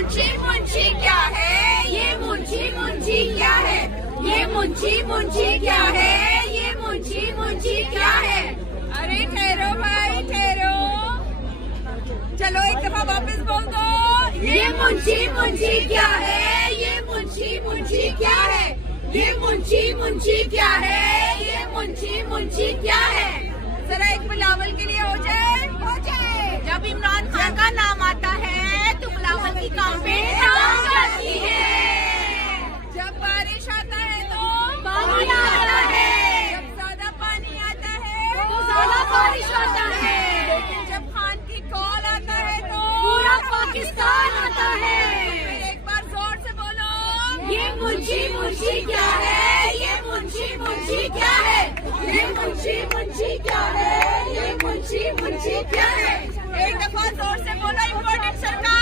मुंशी मुंशी क्या है, ये मुंशी मुंशी क्या है, ये मुंशी मुंशी क्या है, ये मुंशी मुंशी क्या है। अरे ठहरो भाई ठहरो, चलो एक दफा वापस बोल दो। ये मुंशी मुंशी क्या है, ये मुंशी मुंशी क्या है, ये मुंशी मुंशी क्या है, ये मुंशी मुंशी क्या है। जरा एक बिलावल के लिए हो जाए, हो जाए। जब इमरान खान का नाम आता है तो बिलावल की कांपें डांस करती है। जब बारिश आता है तो पानी आता है, जब ज्यादा पानी आता है तो ज्यादा बारिश आता है, लेकिन जब खान की कॉल आता है तो पूरा पाकिस्तान आता है। एक बार जोर से बोलो, ये मुंशी मुंशी क्या है, ये मुंशी मुंशी क्या है, ये मुंशी मुंशी क्या है, ये मुंशी मुंशी क्या है। एक दफा जोर से बोलो, इम्पोर्टेंट सरकार